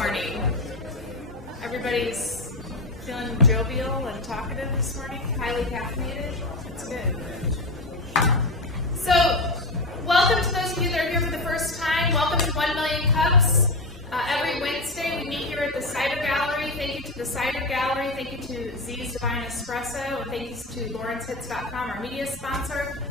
morning? Everybody's feeling jovial and talkative this morning, highly caffeinated. That's good. So, welcome to those of you that are here for the first time. Welcome to 1 Million Cups. Every Wednesday we meet here at the Cider Gallery. Thank you to the Cider Gallery. Thank you to Z's Divine Espresso. And thank you to LawrenceHits.com, our media sponsor.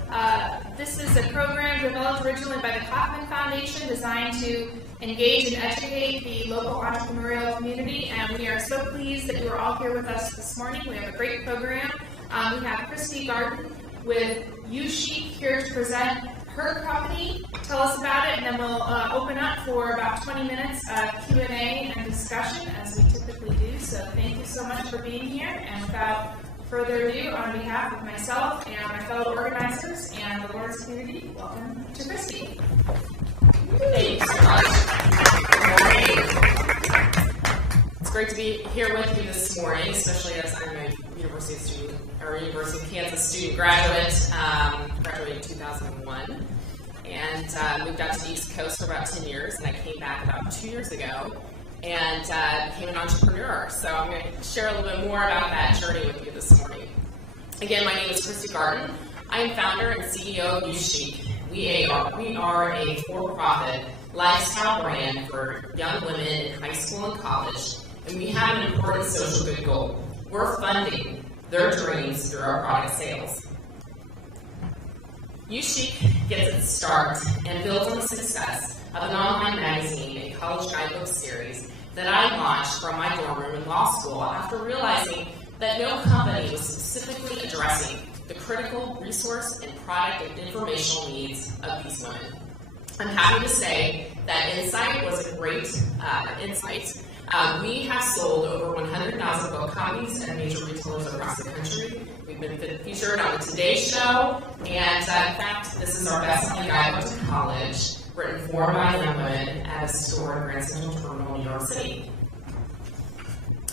This is a program developed originally by the Kauffman Foundation designed to engage and educate the local entrepreneurial community. And we are so pleased that you are all here with us this morning. We have a great program. We have Christy Garden with uchic here to present her company. Tell us about it, and then we'll open up for about 20 minutes of Q&A and discussion, as we typically do. So thank you so much for being here. And without further ado, on behalf of myself and my fellow organizers and the Lawrence community, welcome to Christy. Thank you so much. Good morning. It's great to be here with you this morning, especially as I'm a University of Kansas student graduate, graduated in 2001, and moved out to the East Coast for about 10 years, and I came back about 2 years ago and became an entrepreneur. So I'm going to share a little bit more about that journey with you this morning. Again, my name is Christy Garden. I am founder and CEO of uchic. We are a for-profit lifestyle brand for young women in high school and college, and we have an important social good goal. We're funding their dreams through our product sales. uchic gets its start and builds on the success of an online magazine and college guidebook series that I launched from my dorm room in law school after realizing that no company was specifically addressing the critical resource and product and informational needs of these women. I'm happy to say that insight was a great insight. We have sold over 100,000 book copies at major retailers across the country. We've been featured on the Today Show, and in fact, this is our best-selling guidebook to college, written for by young women at a store in Grand Central Terminal, New York City.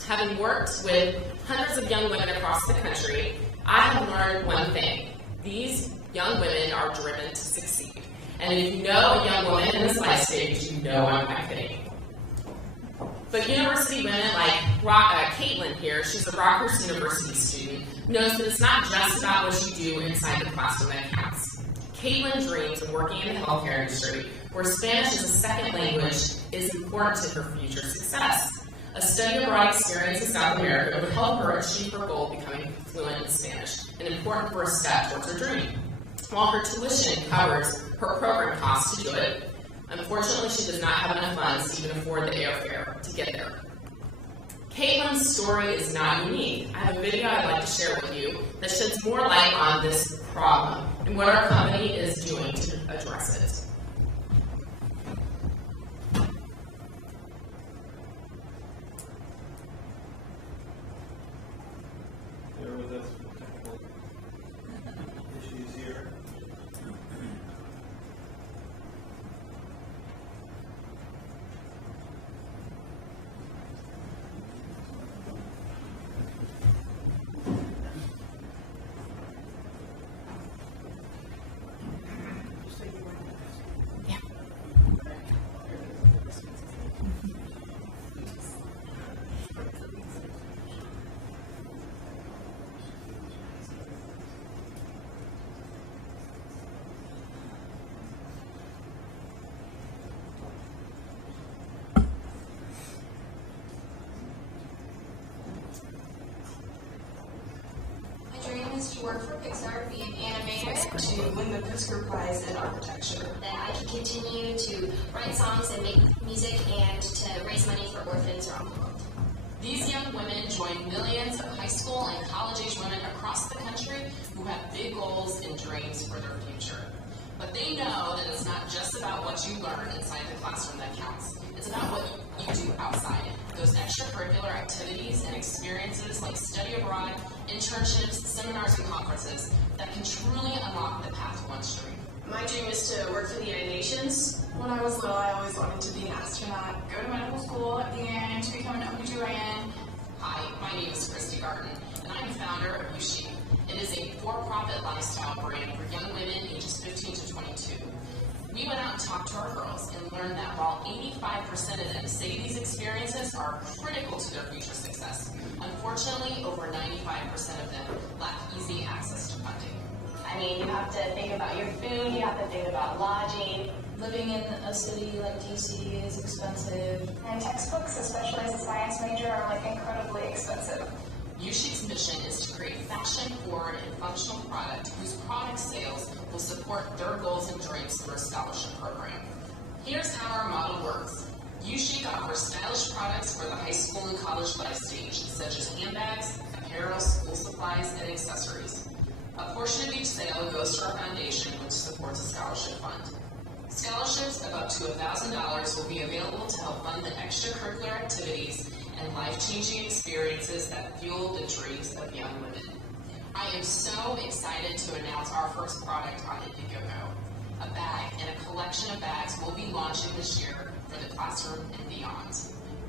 Having worked with hundreds of young women across the country, I have learned one thing. These young women are driven to succeed. And if you know a young woman in this life stage, you know I'm not kidding. But university women like Caitlin here, she's a Rockhurst University student, knows that it's not just about what you do inside the classroom that counts. Caitlin dreams of working in the healthcare industry, where Spanish as a second language is important to her future success. A study abroad experience in South America would help her achieve her goal of becoming fluent in Spanish, an important first step towards her dream. While her tuition covers her program costs to do it, unfortunately she does not have enough funds to even afford the airfare to get there. Caitlin's story is not unique. I have a video I'd like to share with you that sheds more light on this problem and what our company is doing to address it. There was this technical issues here. To work for Pixar, be an animator, to win the Pritzker Prize in architecture. That I can continue to write songs and make music and to raise money for orphans around the world. These young women join millions of high school and college-age women across the country who have big goals and dreams for their future. But they know that it's not just about what you learn inside the classroom that counts. It's about what you do outside. Those extracurricular activities and experiences like study abroad, internships, seminars, and conferences that can truly unlock the path to one's dream. My dream is to work for the United Nations. When I was little, I always wanted to be an astronaut, go to medical school, and to become an OB/GYN. Hi, my name is Christy Garden, and I'm founder of uchic. It is a for-profit lifestyle brand for young women ages 15 to 22. We went out out and talked to our girls and learned that while 85% of them say these experiences are critical to their future success, unfortunately, over 95% of them lack easy access to funding. I mean, you have to think about your food, you have to think about lodging. Living in a city like DC is expensive. And textbooks, especially as a science major, are like incredibly expensive. uchic's mission is to create fashion-forward and functional product whose product sales will support their goals and dreams through a scholarship program. Here's how our model works. uchic offers stylish products for the high school and college life stage, such as handbags, apparel, school supplies, and accessories. A portion of each sale goes to our foundation, which supports a scholarship fund. Scholarships of up to $1,000 will be available to help fund the extracurricular activities and life-changing experiences that fuel the dreams of young women. I am so excited to announce our first product on Indiegogo, a bag and a collection of bags we'll be launching this year for the classroom and beyond.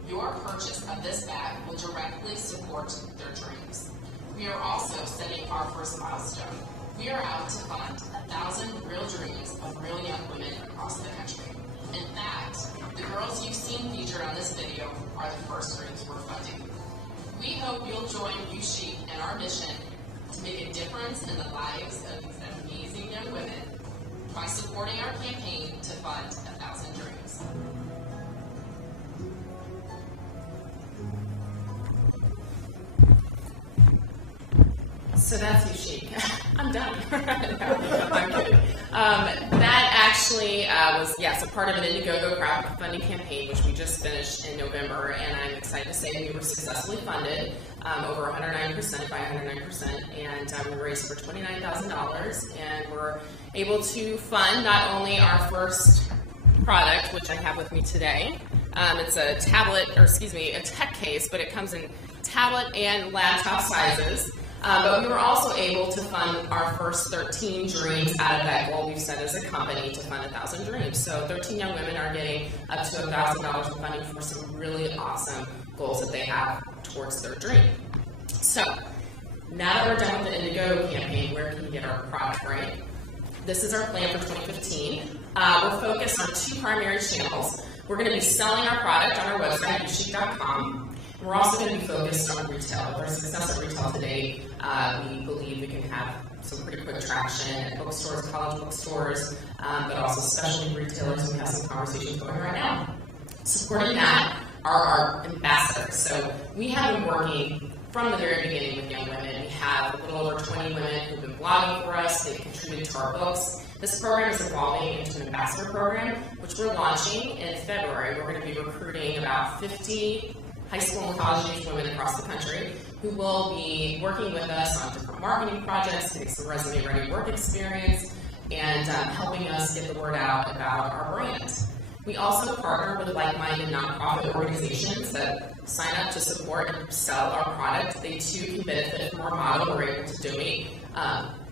Your purchase of this bag will directly support their dreams. We are also setting our first milestone. We are out to fund 1,000 real dreams of real young women across the country. In fact, the girls you've seen featured on this video are the first dreams we're funding. We hope you'll join uchic in our mission to make a difference in the lives of these amazing young women by supporting our campaign to fund 1,000 dreams. So that's uchic. I'm done. No, I'm kidding. That actually was, yes, a part of an Indiegogo crowdfunding campaign, which we just finished in November, and I'm excited to say we were successfully funded over 109% by 109%, and we raised over $29,000, and we're able to fund not only our first product, which I have with me today. It's a tablet, or excuse me, a tech case, but it comes in tablet and laptop sizes. But we were also able to fund our first 13 dreams out of that goal we've set as a company to fund 1,000 dreams. So 13 young women are getting up to $1,000 in funding for some really awesome goals that they have towards their dream. So now that we're done with the Indiegogo campaign, where can we get our product, right? This is our plan for 2015. We're focused on two primary channels. We're going to be selling our product on our website, uchic.com. We're also going to be focused on retail. With our success at retail today, we believe we can have some pretty quick traction at bookstores, college bookstores, but also specialty retailers. We have some conversations going right now. Supporting that are our ambassadors. So we have been working from the very beginning with young women. We have a little over 20 women who've been blogging for us. They've contributed to our books. This program is evolving into an ambassador program, which we're launching in February. We're going to be recruiting about 50 high school and college-age women across the country who will be working with us on different marketing projects, getting some resume-ready work experience, and helping us get the word out about our brand. We also partner with like-minded nonprofit organizations that sign up to support and sell our product. They too can benefit from our model. We're able to donate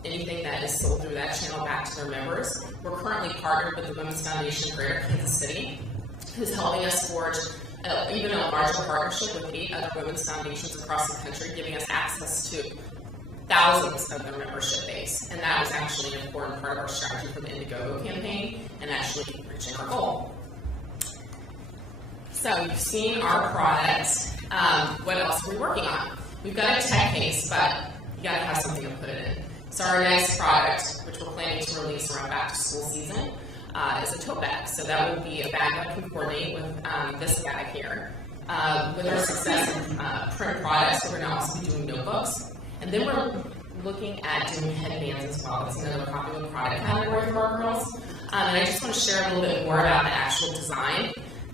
anything that is sold through that channel back to their members. We're currently partnered with the Women's Foundation of Greater Kansas City, who's helping us forge even a larger partnership with 8 other women's foundations across the country, giving us access to thousands of their membership base. And that was actually an important part of our strategy for the Indiegogo campaign and actually reaching our goal. So you've seen our product. What else are we working on? We've got a tech case, but you got to have something to put it in. So our next product, which we're planning to release around back to school season, is a tote bag. So that will be a bag that can coordinate with this bag here. With our success in print products, we're going to also be doing notebooks. And then we're looking at doing headbands as well. That's another popular product category for our girls. And I just want to share a little bit more about the actual design.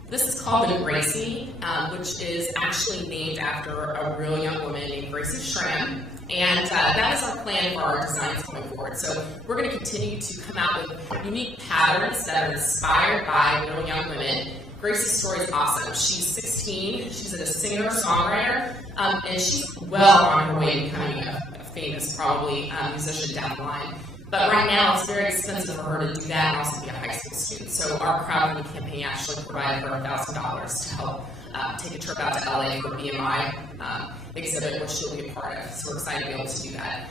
This is called the Gracie, which is actually named after a real young woman named Gracie Schramm. And that is our plan for our designs going forward. So we're going to continue to come out with unique patterns that are inspired by real young women. Gracie's story is awesome. She's 16, she's a singer-songwriter, and she's well on her way to becoming a famous, probably, musician down the line. But right now, it's very expensive for her to do that and also be a high school student. So our crowdfunding campaign actually provided her $1,000 to help take a trip out to LA for BMI exhibit, which she'll be a part of. So we're excited to be able to do that.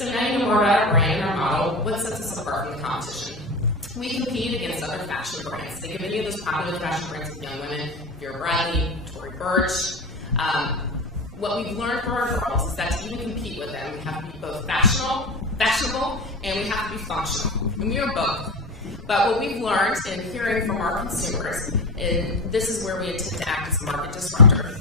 So now you know more about our brand and our model. What sets us apart from the competition? We compete against other fashion brands. Think of any of those popular fashion brands with young women, Vera Bradley, Tory Burch. What we've learned from our girls is that to even compete with them, we have to be both fashionable, and we have to be functional. And we are both. But what we've learned in hearing from our consumers, and this is where we intend to act as a market disruptor.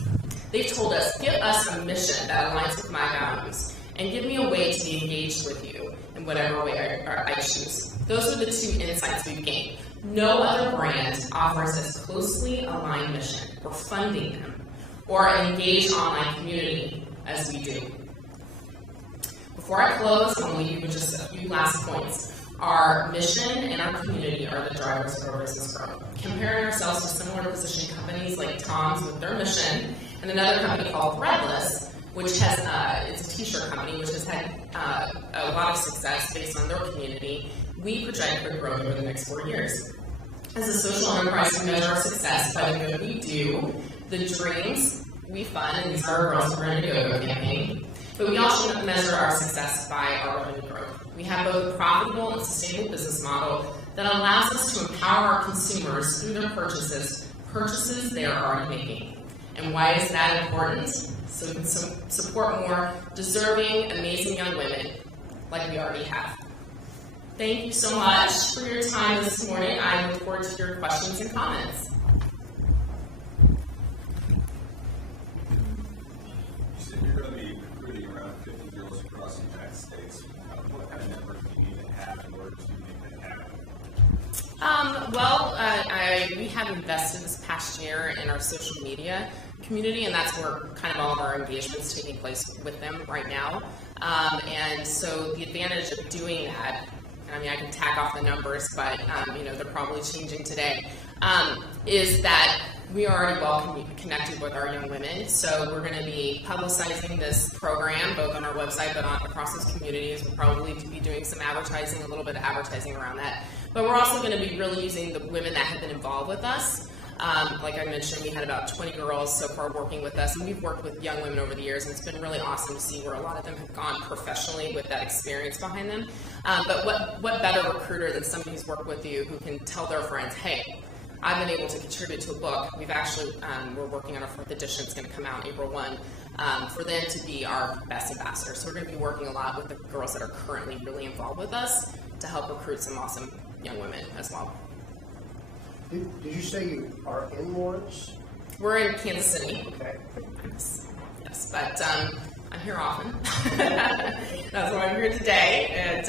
They've told us, give us a mission that aligns with my values, and give me a way to be engaged with you in whatever way I choose. Those are the two insights we've gained. No other brand offers as closely aligned mission, or funding them, or engaged online community as we do. Before I close, I'm going to leave you with just a few last points. Our mission and our community are the drivers of our business growth. Comparing ourselves to similar positioned companies like Tom's with their mission, and another company called Threadless, which has it's a t-shirt company which has had a lot of success based on their community, we project for growth over the next 4 years. As a social enterprise, we measure our success by the good we do, the dreams we fund, and these are our girls who are in a go-go campaign. But we also measure our success by our revenue growth. We have both a profitable and sustainable business model that allows us to empower our consumers through their purchases they are already making. And why is that important? So we can support more deserving, amazing young women like we already have. Thank you so much for your time this morning. I look forward to your questions and comments. You said you're going to be recruiting around 50 girls across the United States. What kind of network do you need to have in order to make that happen? We have invested this past year in our social media community, and that's where kind of all of our engagement's taking place with them right now. And so the advantage of doing that, I mean, I can tack off the numbers, but they're probably changing today, is that we are already well connected with our young women. So we're going to be publicizing this program both on our website but across those communities. We'll probably be doing some advertising, a little bit of advertising around that. But we're also going to be really using the women that have been involved with us. Like I mentioned, we had about 20 girls so far working with us, and we've worked with young women over the years, and it's been really awesome to see where a lot of them have gone professionally with that experience behind them. But what better recruiter than somebody who's worked with you who can tell their friends, hey, I've been able to contribute to a book. We've actually, we're working on our 4th edition. It's going to come out April 1, for them to be our best ambassadors. So we're going to be working a lot with the girls that are currently really involved with us to help recruit some awesome young women as well. Did you say you are in Lawrence? We're in Kansas City. Okay. Yes, but I'm here often. That's why I'm here today.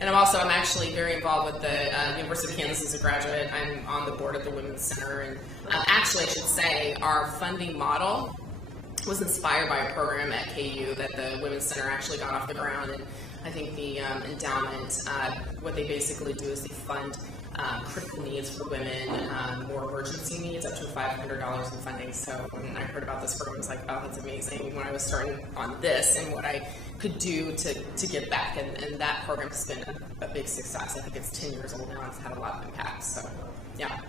And I'm actually very involved with the University of Kansas as a graduate. I'm on the board at the Women's Center. And actually, I should say, our funding model was inspired by a program at KU that the Women's Center actually got off the ground. And I think the endowment, what they basically do is they fund critical needs for women, more emergency needs, up to $500 in funding. So when I heard about this program, I was like, oh, that's amazing. When I was starting on this and what I could do to give back, and that program has been a big success. I think it's 10 years old now, and it's had a lot of impact. So, yeah.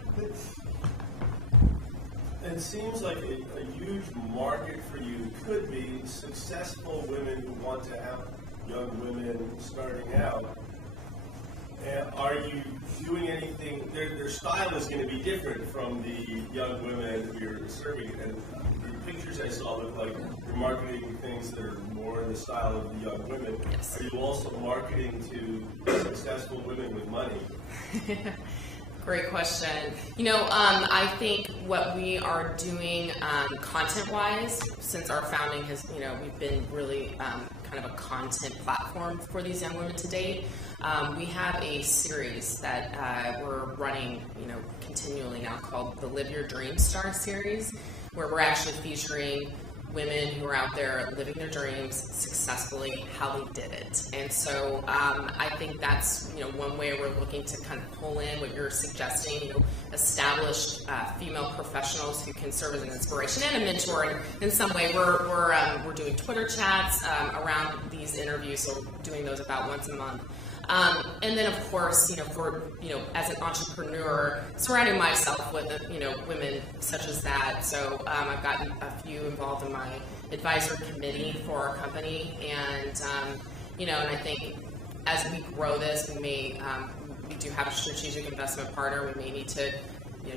It seems like a huge market for you could be successful women who want to have young women starting out. And are you doing anything? Their style is going to be different from the young women who you're serving. And the pictures I saw look like you're marketing things that are more in the style of the young women. Yes. Are you also marketing to successful women with money? Great question. I think what we are doing content-wise, since our founding has, we've been really kind of a content platform for these young women to date. We have a series that we're running, continually now called the Live Your Dream Star series, where we're actually featuring women who are out there living their dreams successfully, how they did it. And so I think that's, one way we're looking to kind of pull in what you're suggesting, established female professionals who can serve as an inspiration and a mentor. And in some way, we're doing Twitter chats around these interviews, so doing those about once a month. And then, of course, as an entrepreneur, surrounding myself with, women such as that. So I've gotten a few involved in my advisory committee for our company, and And I think as we grow this, we do have a strategic investment partner. We may need to,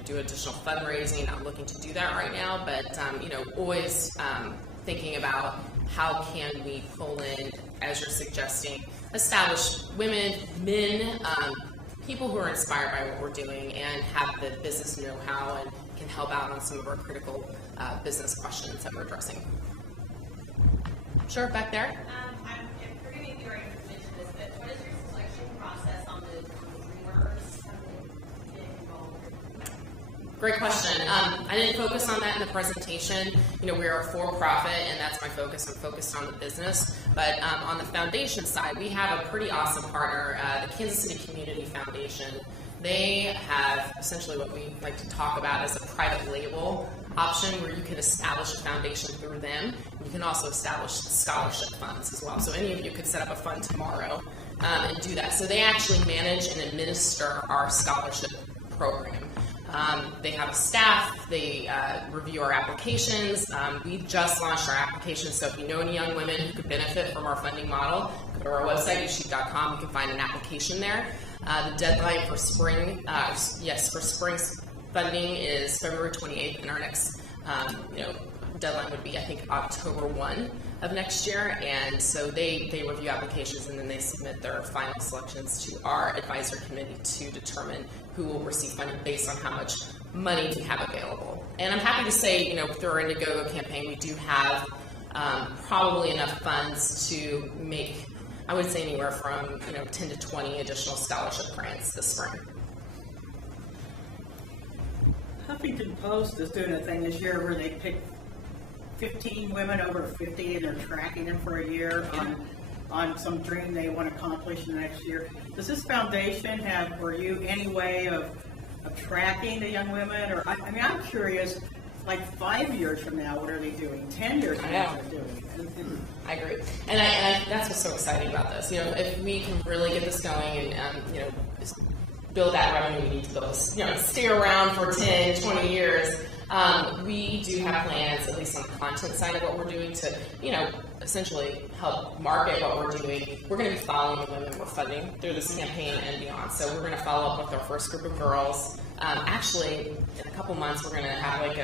do additional fundraising. Not looking to do that right now, but always thinking about how can we pull in, as you're suggesting, established women, men, people who are inspired by what we're doing and have the business know-how and can help out on some of our critical business questions that we're addressing. Sure, back there. Forgive me if you already mentioned this, but what is your selection process on the dreamers? How do they get involved? Great question. I didn't focus on that in the presentation. We are a for-profit, and that's my focus. I'm focused on the business. But on the foundation side, we have a pretty awesome partner, the Kansas City Community Foundation. They have essentially what we like to talk about as a private label option where you can establish a foundation through them. You can also establish scholarship funds as well. So any of you could set up a fund tomorrow and do that. So they actually manage and administer our scholarship program. They have a staff, they review our applications. We just launched our applications, so if you know any young women who could benefit from our funding model, go to our website, uchic.com, you can find an application there. The deadline for spring, for spring funding is February 28th, and our next, deadline would be, I think, October 1 of next year. And so they review applications and then they submit their final selections to our advisory committee to determine who will receive funding based on how much money we have available. And I'm happy to say, through our Indiegogo campaign, we do have probably enough funds to make, I would say, anywhere from 10 to 20 additional scholarship grants this spring. Huffington Post is doing a thing this year where they pick 15 women over 50 and they're tracking them for a year on some dream they want to accomplish in the next year. Does this foundation have for you any way of tracking the young women? Or I'm curious, like 5 years from now, what are they doing? 10 years from now, what are they doing? I agree. And I that's what's so exciting about this. If we can really get this going and, build that revenue we need to build, stay around for 10, 20 years, we do have plans, at least on the content side of what we're doing, to, essentially help market what we're doing. We're going to be following the women we're funding through this campaign and beyond. So we're going to follow up with our first group of girls. Actually, in a couple months, we're going to have like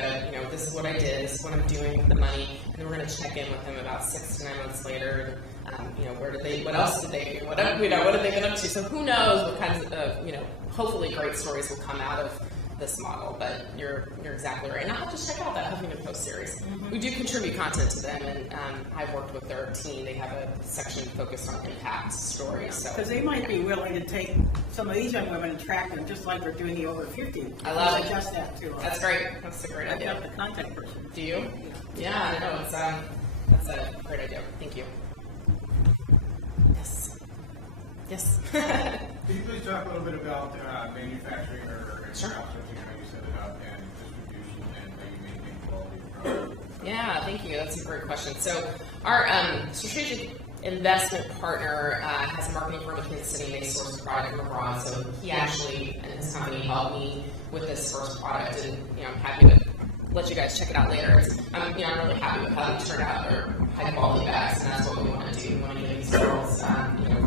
this is what I did, this is what I'm doing with the money, and then we're going to check in with them about 6 to 9 months later. What else did they do? What have they been up to? So who knows what kinds of, hopefully great stories will come out of this model, but you're exactly right. And I'll have to check out that Huffington Post series. Mm-hmm. We do contribute content to them, and I've worked with their team. They have a section focused on impact stories. Because they might be willing to take some of these young women and track them just like they're doing the over 50. I love it. Suggest that too. That's great. That's a great idea. I've got the contact person. Do you? Yeah, I know. That's a great idea. Thank you. Yes. Can you please talk a little bit about manufacturing or sure. how you set it up and distribution and how you maintain quality of product? Yeah, thank you. That's a great question. So our strategic investment partner has a marketing firm in Kansas City. They source the product from abroad. So he actually and his company helped me with this first product, and I'm happy to let you guys check it out later. I'm really happy with how they turned out. They're high quality bags, and that's what we want to do. We want to give these girls,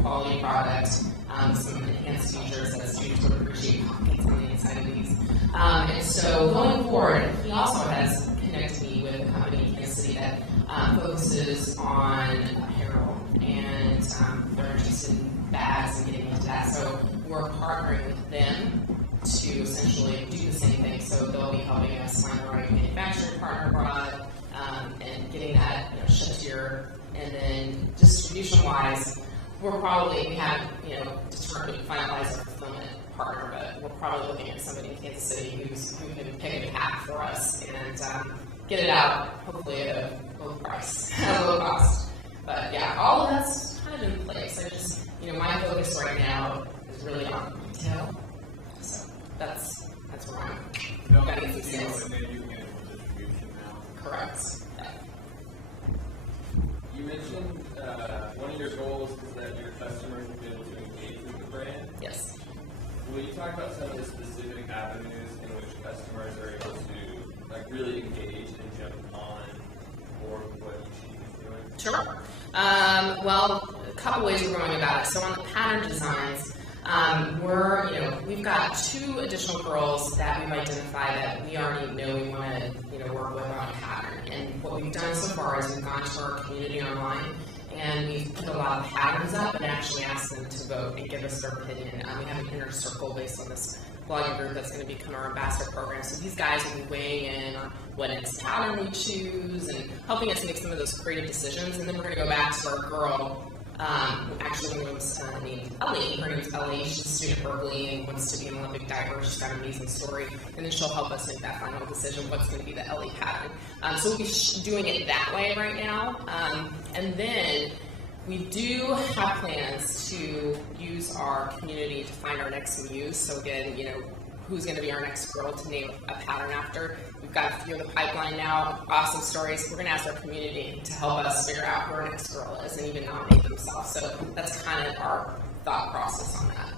quality product, some enhanced features that students would appreciate, pockets on the inside of these. And so going forward, he also has connected me with a company in Kansas City that focuses on apparel, and they're interested in bags and getting into that. So we're partnering with them to essentially do the same thing. So they'll be helping us find the right manufacturing partner abroad and getting that shipped here. And then distribution-wise, we have determined to finalize our fulfillment partner, but we're probably looking at somebody in Kansas City who can pick and pack for us and get it out, hopefully at a low price, at a low cost. But yeah, all of that's kind of in place. I just, my focus right now is really on retail. So that's where I'm getting some sales. And then you handle distribution now. Correct. Yeah. You mentioned one of your goals is that your customers will be able to engage with the brand. Yes. Will you talk about some of the specific avenues in which customers are able to really engage and jump on board with what uchic is doing? Sure. Well, couple ways we're going about it. So on the pattern designs, we've got 2 additional girls that we've identified that we already know we want to, work with on a pattern. And what we've done so far is we've gone to our community online and we've put a lot of patterns up and actually asked them to vote and give us their opinion. We have an inner circle based on this blogging group that's going to become our ambassador program. So these guys will be weighing in on what next pattern we choose and helping us make some of those creative decisions. And then we're going to go back to our girl. Actually, her name's named Ellie. Her name's Ellie. She's a student at Berkeley and wants to be an Olympic diver. She's got an amazing story. And then she'll help us make that final decision what's going to be the Ellie pattern. So we'll be doing it that way right now. And then we do have plans to use our community to find our next muse. So again, who's going to be our next girl to name a pattern after. We've got a few in the pipeline now, awesome stories. We're going to ask our community to help us figure out who our next girl is and even nominate themselves. So that's kind of our thought process on that.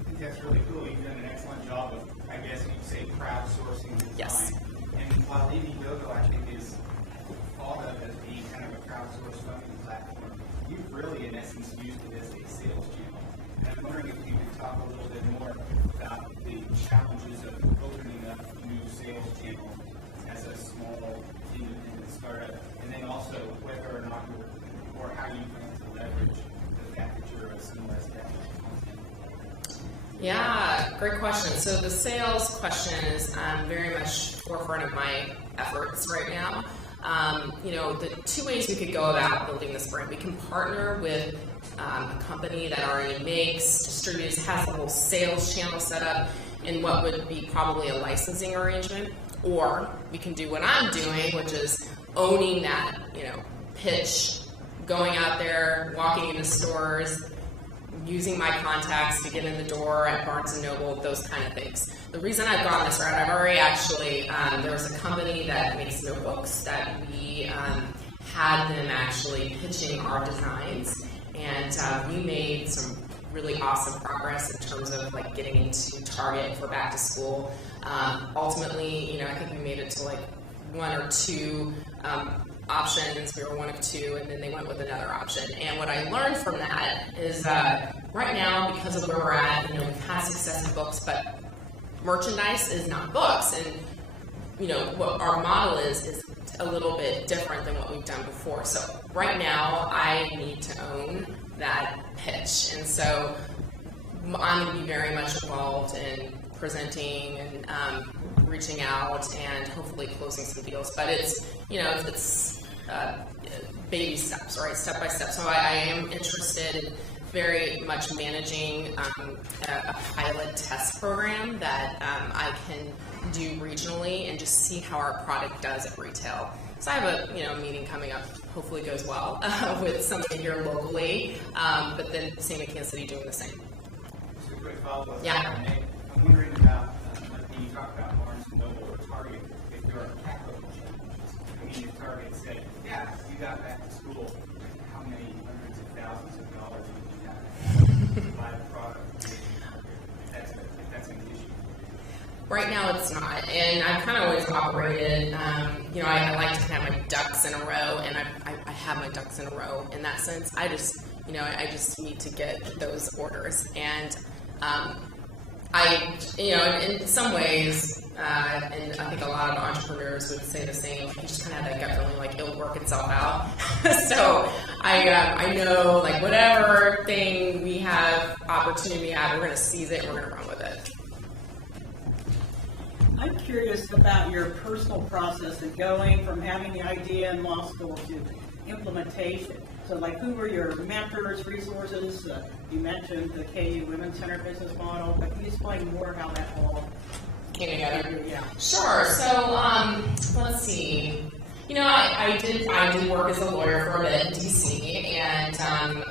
I think that's really cool. You've done an excellent job of, I guess you'd say, crowdsourcing design. Yes. And while Indiegogo, I think, is thought of as being kind of a crowdsourced funding platform, you've really, in essence, used it as a sales channel. And I'm wondering if you could talk a little bit more about the challenges of opening up new sales channels as a small independent startup, and then also whether or not or how you plan to leverage the fact that you're a similar established content. Yeah, great question. So the sales question is very much forefront of my efforts right now. The 2 ways we could go about building this brand. We can partner with a company that already makes, distributes, has the whole sales channel set up in what would be probably a licensing arrangement, or we can do what I'm doing, which is owning that, pitch, going out there, walking into stores, using my contacts to get in the door at Barnes & Noble, those kind of things. The reason I've gone this route, I've already actually, there was a company that makes notebooks that we had them actually pitching our designs, and we made some really awesome progress in terms of like getting into Target for back to school. Ultimately, I think we made it to like 1 or 2 options. We were 1 of 2, and then they went with another option. And what I learned from that is right now, because of where we're at, we've had success in books, but merchandise is not books. And what our model is a little bit different than what we've done before. So right now, I need to own that pitch, and so I'm going to be very much involved in presenting and reaching out and hopefully closing some deals. But it's baby steps, right? Step by step. So I am interested in very much managing a pilot test program that I can do regionally and just see how our product does at retail. So I have a meeting coming up, hopefully goes well, with somebody here locally, but then same in Kansas City doing the same. Just a quick follow-up. Yeah. I'm wondering about, when you talk about Barnes & Noble or Target, if there are capital challenges. I mean, if Target said, yeah, you got back to school, how many hundreds of thousands of dollars would you have to buy the product? If that's an issue. Right now it's not, and I've kind of always operated, I like to have my ducks in a row, and I have my ducks in a row in that sense. I just need to get those orders, and in some ways, and I think a lot of entrepreneurs would say the same, you just kind of have that gut feeling like it'll work itself out. So I know, like, whatever thing we have, opportunity we have, we're going to seize it and we're going to run with it. I'm curious about your personal process of going from having the idea in law school to implementation. So, like, who were your mentors, resources? You mentioned the KU Women's Center business model, but can you explain more how that all came together? Yeah. Sure. So, let's see. I did work as a lawyer for a bit in DC, and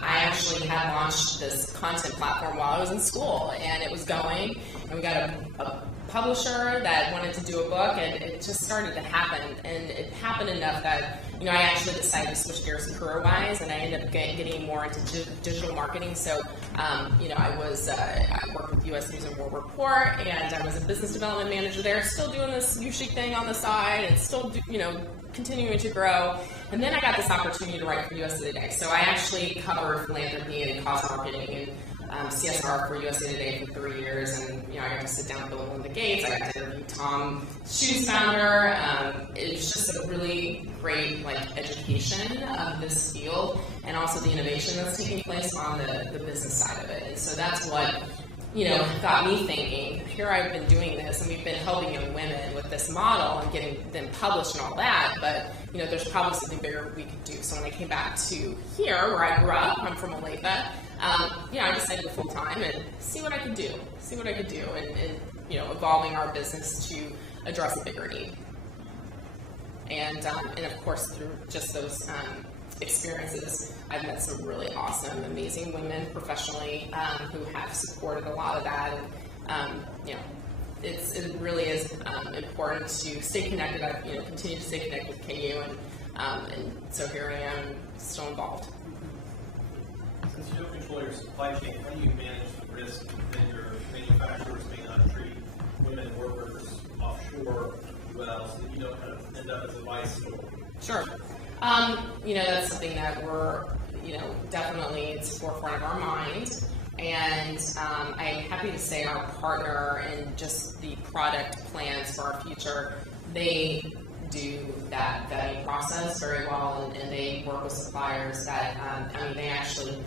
I actually had launched this content platform while I was in school, and it was going, and we got a publisher that wanted to do a book, and it just started to happen, and it happened enough that I actually decided to switch gears career-wise, and I ended up getting more into digital marketing. So, I worked with U.S. News and World Report, and I was a business development manager there, still doing this uchic thing on the side, and still, continuing to grow. And then I got this opportunity to write for USA Today. So I actually covered philanthropy and cause marketing and CSR for USA Today for 3 years, and I got to sit down with Bill and Melinda Gates. I got to interview Tom Shoe's founder. It was just a really great education of this field, and also the innovation that's taking place on the business side of it. And so that's what got me thinking. Here I've been doing this, and we've been helping young women with this model and getting them published and all that. But there's probably something bigger we could do. So when I came back to here, where I grew up, I'm from Olathe. I decided to go full time and see what I could do, and evolving our business to address a bigger need. And of course, through just those experiences, I've met some really awesome, amazing women professionally who have supported a lot of that. And it really is important to stay connected. I continue to stay connected with KU, and so here I am, still involved. Since you don't control your supply chain, how do you manage the risk that your manufacturers may not treat women workers offshore well, so that you don't kind of end up as a vice store? Sure. That's something that we're, definitely it's forefront of our mind. And I'm happy to say our partner and just the product plans for our future, they do that vetting process very well, and they work with suppliers that, they actually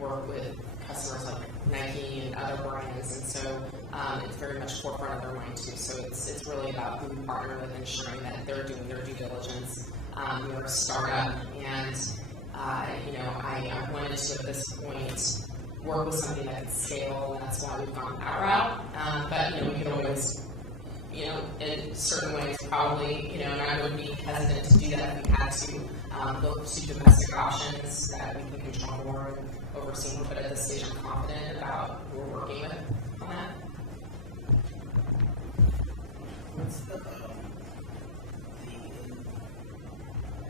work with customers like Nike and other brands, and so it's very much forefront of their mind too. So it's really about who we partner with, ensuring that they're doing their due diligence. We're a startup, and I wanted to at this point work with something that could scale, and that's why we've gone that route. But we could always, in certain ways, probably, and I would be hesitant to do that if we had to look to domestic options that we can control more and oversee. But at this stage, I'm confident about who we're working with on that. What's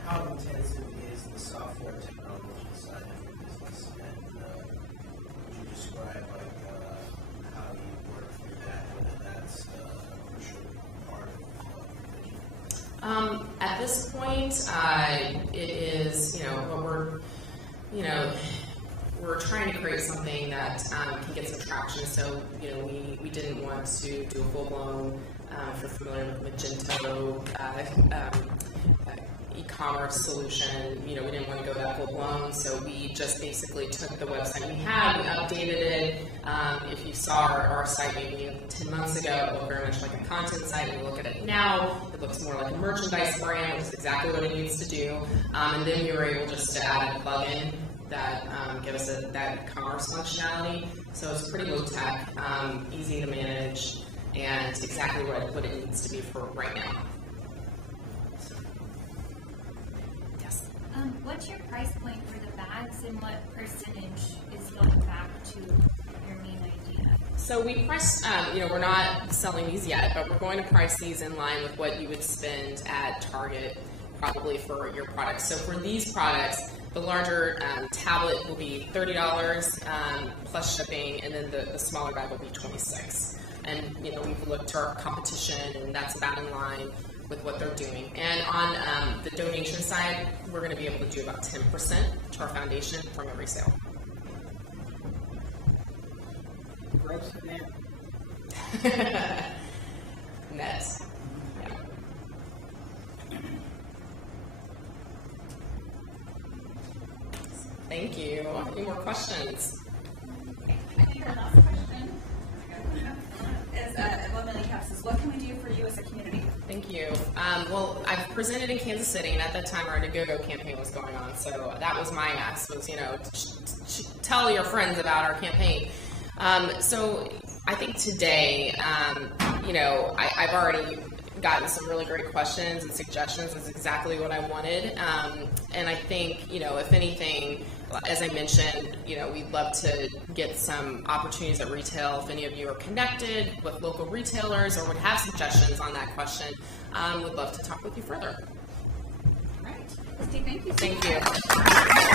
how intensive is the software technology side of your business, and would you describe how you work through that, whether that's a crucial part of the At this point, it is, we're trying to create something that can get some traction. So, we didn't want to do a full-blown, if you're familiar with Magento, e-commerce solution. We didn't want to go that full-blown, so we just basically took the website we had, we updated it. If you saw our site maybe 10 months ago, it looked very much like a content site. When you look at it now, it looks more like a merchandise brand, which is exactly what it needs to do. And then we were able just to add a plugin that gives us that commerce functionality. So it's pretty low tech, easy to manage, and exactly what it needs to be for right now. What's your price point for the bags, and what percentage is going back to your main idea? So we price, we're not selling these yet, but we're going to price these in line with what you would spend at Target probably for your products. So for these products, the larger tablet will be $30 plus shipping, and then the smaller bag will be $26. And we've looked to our competition, and that's about in line with what they're doing. And on the donation side, we're going to be able to do about 10% to our foundation from every sale. Gross net. Net. Yeah. Thank you. Any more questions? I think our last question is at 1 million caps is, what can we do for you as a community? Thank you. Well, I've presented in Kansas City, and at that time our Go campaign was going on, so that was my ask, was, tell your friends about our campaign. So I think today, I've already gotten some really great questions and suggestions. That's exactly what I wanted. And I think, if anything, as I mentioned, we'd love to get some opportunities at retail. If any of you are connected with local retailers or would have suggestions on that question, we'd love to talk with you further. All right. Thank you. Thank you.